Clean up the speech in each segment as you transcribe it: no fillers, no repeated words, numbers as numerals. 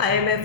IMF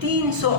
300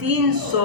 300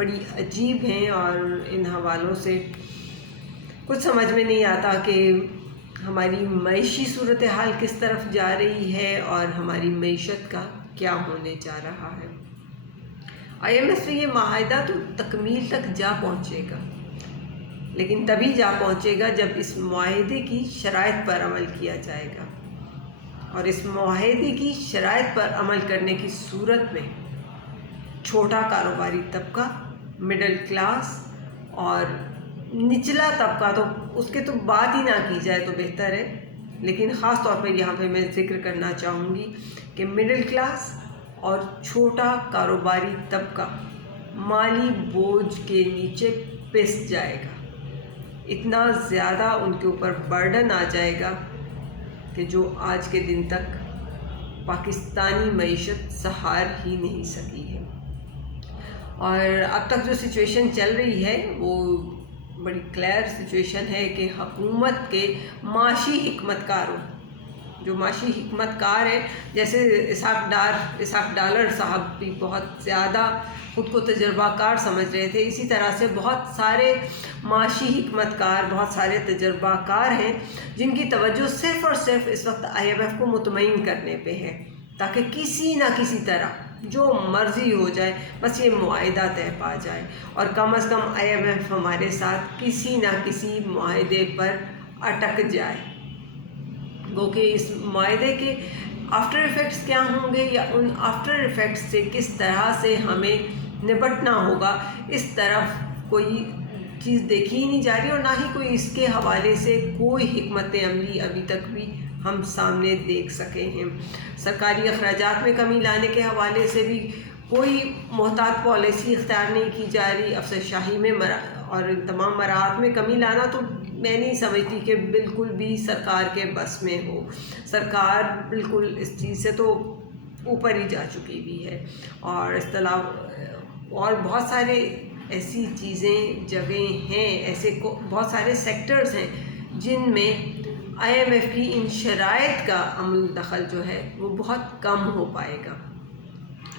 بڑی عجیب ہیں اور ان حوالوں سے کچھ سمجھ میں نہیں آتا کہ ہماری معاشی صورتحال کس طرف جا رہی ہے اور ہماری معیشت کا کیا ہونے جا رہا ہے۔ IMF سے یہ معاہدہ تو تکمیل تک جا پہنچے گا، لیکن تبھی جا پہنچے گا جب اس معاہدے کی شرائط پر عمل کیا جائے گا، اور اس معاہدے کی شرائط پر عمل کرنے کی صورت میں چھوٹا کاروباری طبقہ، مڈل کلاس اور نچلا طبقہ تو اس کے تو بات ہی نہ کی جائے تو بہتر ہے، لیکن خاص طور پر یہاں پہ میں ذکر کرنا چاہوں گی کہ مڈل کلاس اور چھوٹا کاروباری طبقہ مالی بوجھ کے نیچے پس جائے گا، اتنا زیادہ ان کے اوپر برڈن آ جائے گا کہ جو آج کے دن تک پاکستانی معیشت سہار ہی نہیں سکی ہے۔ اور اب تک جو سچویشن چل رہی ہے وہ بڑی کلیئر سچویشن ہے کہ حکومت کے معاشی حکمت کاروں، جو معاشی حکمت کار ہیں، جیسے اسحاق ڈالر صاحب بھی بہت زیادہ خود کو تجربہ کار سمجھ رہے تھے، اسی طرح سے بہت سارے معاشی حکمت کار، بہت سارے تجربہ کار ہیں جن کی توجہ صرف اور صرف اس وقت IMF کو مطمئن کرنے پہ ہے، تاکہ کسی نہ کسی طرح جو مرضی ہو جائے بس یہ معاہدہ طے پا جائے، اور کم از کم IMF ہمارے ساتھ کسی نہ کسی معاہدے پر اٹک جائے۔ گو کہ اس معاہدے کے آفٹر ایفیکٹس کیا ہوں گے یا ان آفٹر ایفیکٹس سے کس طرح سے ہمیں نپٹنا ہوگا، اس طرف کوئی چیز دیکھی ہی نہیں جا رہی، اور نہ ہی کوئی اس کے حوالے سے کوئی حکمت عملی ابھی تک بھی ہم سامنے دیکھ سکے ہیں۔ سرکاری اخراجات میں کمی لانے کے حوالے سے بھی کوئی محتاط پالیسی اختیار نہیں کی جا رہی، افسر شاہی میں اور ان تمام مراحت میں کمی لانا تو میں نہیں سمجھتی کہ بالکل بھی سرکار کے بس میں ہو۔ سرکار بالکل اس چیز سے تو اوپر ہی جا چکی بھی ہے، اور اس طرح اور بہت سارے ایسی چیزیں، جگہیں ہیں، ایسے بہت سارے سیکٹرز ہیں جن میں IMF کی ان شرائط کا عمل دخل جو ہے وہ بہت کم ہو پائے گا،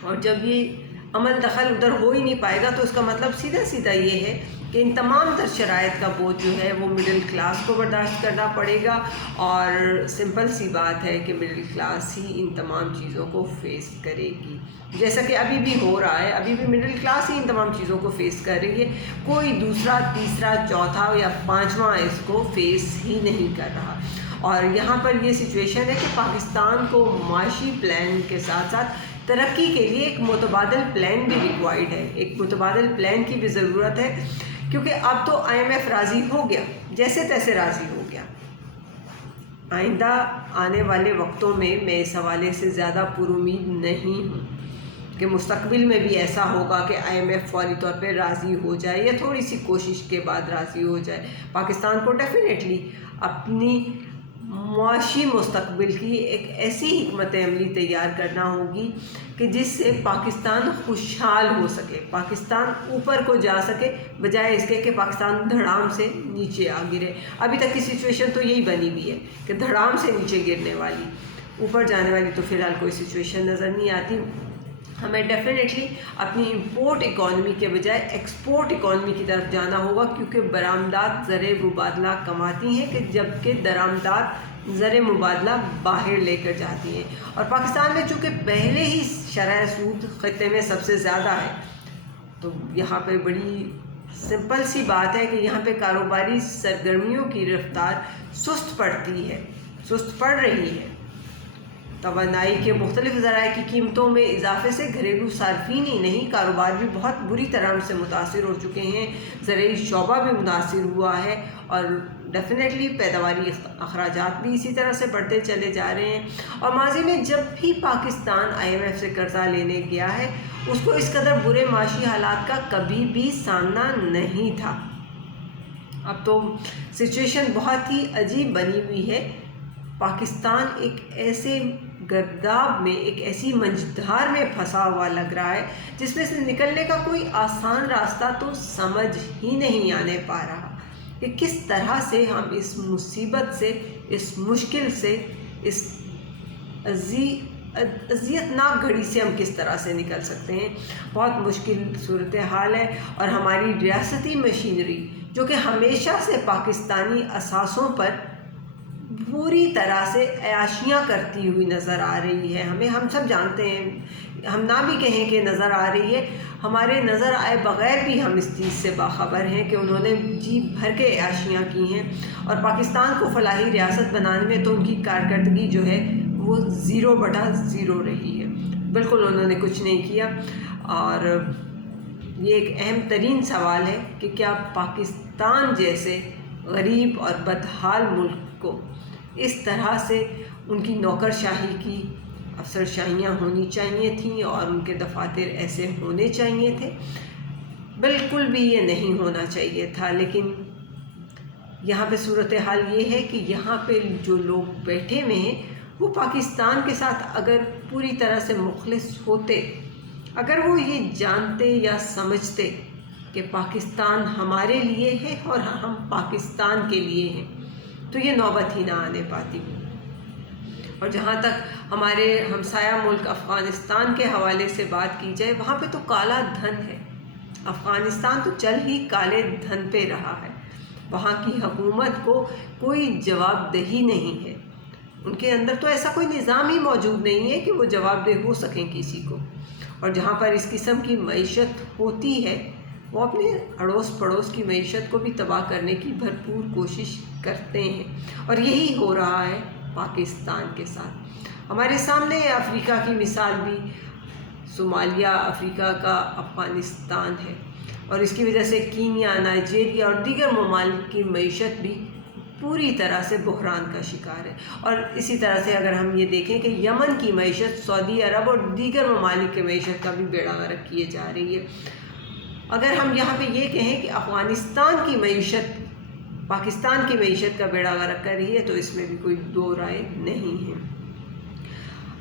اور جب یہ عمل دخل ادھر ہو ہی نہیں پائے گا تو اس کا مطلب سیدھا یہ ہے کہ ان تمام تر شرائط کا بوجھ جو ہے وہ مڈل کلاس کو برداشت کرنا پڑے گا، اور سمپل سی بات ہے کہ مڈل کلاس ہی ان تمام چیزوں کو فیس کرے گی، جیسا کہ ابھی بھی ہو رہا ہے۔ ابھی بھی مڈل کلاس ہی ان تمام چیزوں کو فیس کر رہی ہے، کوئی دوسرا، تیسرا، چوتھا یا پانچواں اس کو فیس ہی نہیں کر رہا۔ اور یہاں پر یہ سچویشن ہے کہ پاکستان کو معاشی پلان کے ساتھ ساتھ ترقی کے لیے ایک متبادل پلان بھی ریکوائرڈ ہے، ایک متبادل پلان کی بھی ضرورت ہے، کیونکہ اب تو IMF راضی ہو گیا، جیسے تیسے راضی ہو گیا۔ آئندہ آنے والے وقتوں میں اس حوالے سے زیادہ پر امید نہیں ہوں کہ مستقبل میں بھی ایسا ہوگا کہ IMF فوری طور پہ راضی ہو جائے یا تھوڑی سی کوشش کے بعد راضی ہو جائے۔ پاکستان کو ڈیفینیٹلی اپنی معاشی مستقبل کی ایک ایسی حکمت عملی تیار کرنا ہوگی کہ جس سے پاکستان خوشحال ہو سکے، پاکستان اوپر کو جا سکے، بجائے اس کے کہ پاکستان دھڑام سے نیچے آ گرے۔ ابھی تک کی سچویشن تو یہی بنی ہوئی ہے کہ دھڑام سے نیچے گرنے والی، اوپر جانے والی تو فی الحال کوئی سچویشن نظر نہیں آتی۔ ہمیں ڈیفینیٹلی اپنی امپورٹ اکانومی کے بجائے ایکسپورٹ اکانومی کی طرف جانا ہوگا، کیونکہ برآمدات زر مبادلہ کماتی ہیں کہ جبکہ درآمدات زر مبادلہ باہر لے کر جاتی ہیں، اور پاکستان میں چونکہ پہلے ہی شرح سود خطے میں سب سے زیادہ ہے، تو یہاں پہ بڑی سمپل سی بات ہے کہ یہاں پہ کاروباری سرگرمیوں کی رفتار سست پڑ رہی ہے۔ توانائی کے مختلف ذرائع کی قیمتوں میں اضافے سے گھریلو صارفین ہی نہیں، کاروبار بھی بہت بری طرح سے متاثر ہو چکے ہیں، زرعی شعبہ بھی متاثر ہوا ہے، اور ڈیفینیٹلی پیداواری اخراجات بھی اسی طرح سے بڑھتے چلے جا رہے ہیں۔ اور ماضی میں جب بھی پاکستان IMF سے قرضہ لینے گیا ہے، اس کو اس قدر برے معاشی حالات کا کبھی بھی سامنا نہیں تھا۔ اب تو سچویشن بہت ہی عجیب بنی ہوئی ہے۔ پاکستان ایک ایسے گرداب میں، ایک ایسی منجدھار میں پھنسا ہوا لگ رہا ہے جس میں سے نکلنے کا کوئی آسان راستہ تو سمجھ ہی نہیں آنے پا رہا کہ کس طرح سے ہم اس مصیبت سے، اس مشکل سے، اس اذیتناک گھڑی سے ہم کس طرح سے نکل سکتے ہیں۔ بہت مشکل صورتحال ہے، اور ہماری ریاستی مشینری جو کہ ہمیشہ سے پاکستانی اثاثوں پر پوری طرح سے عیاشیاں کرتی ہوئی نظر آ رہی ہے، ہم سب جانتے ہیں، ہم نہ بھی کہیں کہ نظر آ رہی ہے، ہمارے نظر آئے بغیر بھی ہم اس چیز سے باخبر ہیں کہ انہوں نے جی بھر کے عیاشیاں کی ہیں، اور پاکستان کو فلاحی ریاست بنانے میں تو ان کی کارکردگی جو ہے وہ 0/0 رہی ہے، بالکل انہوں نے کچھ نہیں کیا۔ اور یہ ایک اہم ترین سوال ہے کہ کیا پاکستان جیسے غریب اور بدحال ملک کو اس طرح سے ان کی نوکر شاہی کی افسر شاہیاں ہونی چاہیے تھیں اور ان کے دفاتر ایسے ہونے چاہیے تھے؟ بالکل بھی یہ نہیں ہونا چاہیے تھا، لیکن یہاں پہ صورتحال یہ ہے کہ یہاں پہ جو لوگ بیٹھے ہوئے ہیں وہ پاکستان کے ساتھ اگر پوری طرح سے مخلص ہوتے، اگر وہ یہ جانتے یا سمجھتے کہ پاکستان ہمارے لیے ہے اور ہم پاکستان کے لیے ہیں، تو یہ نوبت ہی نہ آنے پاتی۔ اور جہاں تک ہمارے ہمسایہ ملک افغانستان کے حوالے سے بات کی جائے، وہاں پہ تو کالا دھن ہے، افغانستان تو چل ہی کالے دھن پہ رہا ہے، وہاں کی حکومت کو کوئی جواب دہی نہیں ہے، ان کے اندر تو ایسا کوئی نظام ہی موجود نہیں ہے کہ وہ جواب دہ ہو سکیں کسی کو۔ اور جہاں پر اس قسم کی معیشت ہوتی ہے، وہ اپنے اڑوس پڑوس کی معیشت کو بھی تباہ کرنے کی بھرپور کوشش کرتے ہیں، اور یہی ہو رہا ہے پاکستان کے ساتھ۔ ہمارے سامنے افریقہ کی مثال بھی، صومالیہ افریقہ کا افغانستان ہے، اور اس کی وجہ سے کینیا، نائجیریا اور دیگر ممالک کی معیشت بھی پوری طرح سے بحران کا شکار ہے۔ اور اسی طرح سے اگر ہم یہ دیکھیں کہ یمن کی معیشت سعودی عرب اور دیگر ممالک کی معیشت کا بھی بیڑا غرق کیے جا رہی ہے۔ اگر ہم یہاں پہ یہ کہیں کہ افغانستان کی معیشت پاکستان کی معیشت کا بیڑا غرق کر رہی ہے، تو اس میں بھی کوئی دو رائے نہیں ہے۔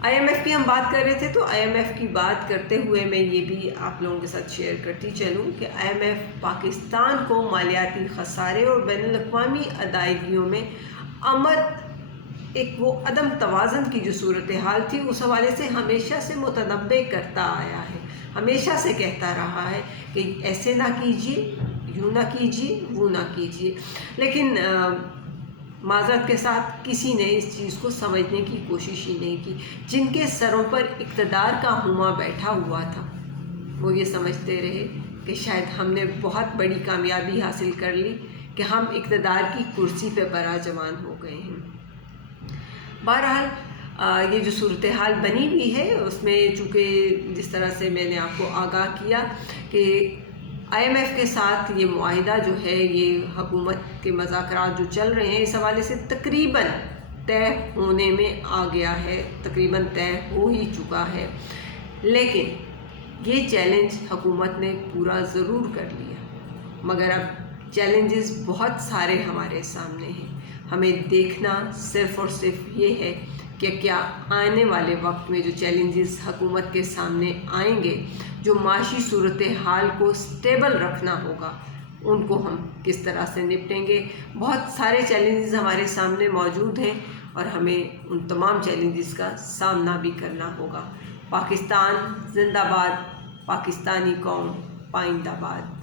IMF کی ہم بات کر رہے تھے، تو IMF کی بات کرتے ہوئے میں یہ بھی آپ لوگوں کے ساتھ شیئر کرتی چلوں کہ IMF پاکستان کو مالیاتی خسارے اور بین الاقوامی ادائیگیوں میں ایک وہ عدم توازن کی جو صورتحال تھی، اس حوالے سے ہمیشہ سے متنبع کرتا آیا ہے، ہمیشہ سے کہتا رہا ہے کہ ایسے نہ کیجیے، یوں نہ کیجیے، وہ نہ کیجیے، لیکن معذرت کے ساتھ کسی نے اس چیز کو سمجھنے کی کوشش ہی نہیں کی۔ جن کے سروں پر اقتدار کا ہما بیٹھا ہوا تھا، وہ یہ سمجھتے رہے کہ شاید ہم نے بہت بڑی کامیابی حاصل کر لی کہ ہم اقتدار کی کرسی پہ براجمان ہو گئے ہیں۔ بہرحال یہ جو صورتحال بنی ہوئی ہے، اس میں چونکہ جس طرح سے میں نے آپ کو آگاہ کیا کہ IMF کے ساتھ یہ معاہدہ جو ہے، یہ حکومت کے مذاکرات جو چل رہے ہیں، اس حوالے سے تقریباً طے ہونے میں آ گیا ہے، تقریباً طے ہو ہی چکا ہے، لیکن یہ چیلنج حکومت نے پورا ضرور کر لیا، مگر اب چیلنجز بہت سارے ہمارے سامنے ہیں۔ ہمیں دیکھنا صرف اور صرف یہ ہے کہ کیا آنے والے وقت میں جو چیلنجز حکومت کے سامنے آئیں گے، جو معاشی صورتحال کو سٹیبل رکھنا ہوگا، ان کو ہم کس طرح سے نپٹیں گے۔ بہت سارے چیلنجز ہمارے سامنے موجود ہیں، اور ہمیں ان تمام چیلنجز کا سامنا بھی کرنا ہوگا۔ پاکستان زندہ باد، پاکستانی قوم پائندہ باد۔